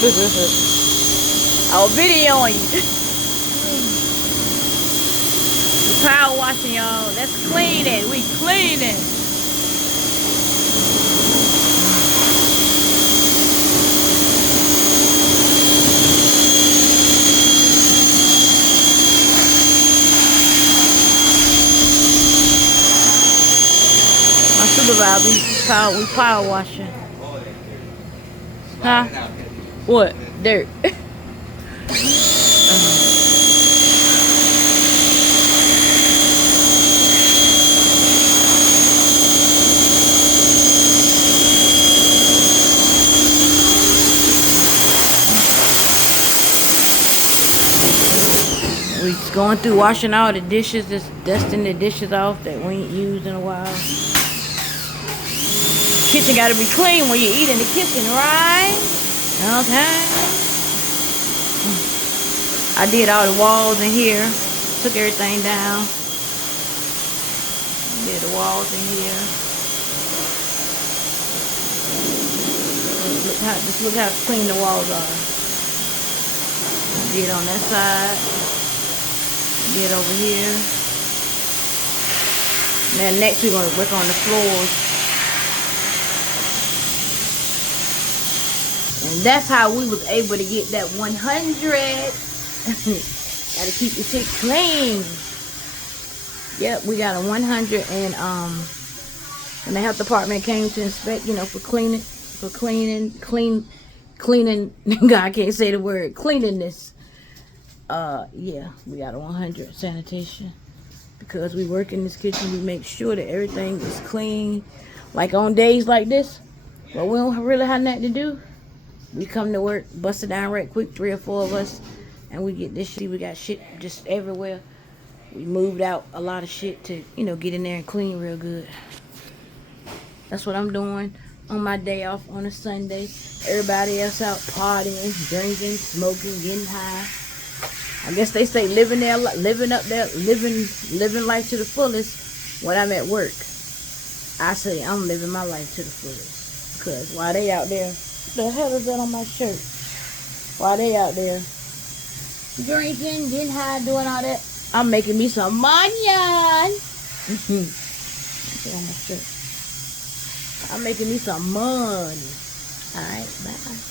I'll video on you. Power washing, y'all. Let's clean it. We clean it. My supervisor, we power washing. Huh? What? Dirt. We just going through washing all the dishes, just dusting the dishes off that we ain't used in a while. Kitchen gotta be clean when you eat in the kitchen, right? Okay. I did all the walls in here. Took everything down. Did the walls in here. Just look how clean the walls are. Did on that side. Did over here. And then next we're gonna work on the floors. And that's how we was able to get that 100. Gotta keep the shit clean. Yep, we got a 100, and when the health department came to inspect, for cleaning. God, I can't say the word cleanliness. Yeah, we got a 100 sanitation because we work in this kitchen. We make sure that everything is clean. Like on days like this, well, we don't really have nothing to do. We come to work, bust it down right quick, 3 or 4 of us, and we get this shit. We got shit just everywhere. We moved out a lot of shit to, get in there and clean real good. That's what I'm doing on my day off on a Sunday. Everybody else out partying, drinking, smoking, getting high. I guess they say living life to the fullest when I'm at work. I say I'm living my life to the fullest. Because while they out there, the hell is that on my shirt? While they out there drinking, getting high, doing all that, I'm making me some money. On my shirt. I'm making me some money. Alright, bye.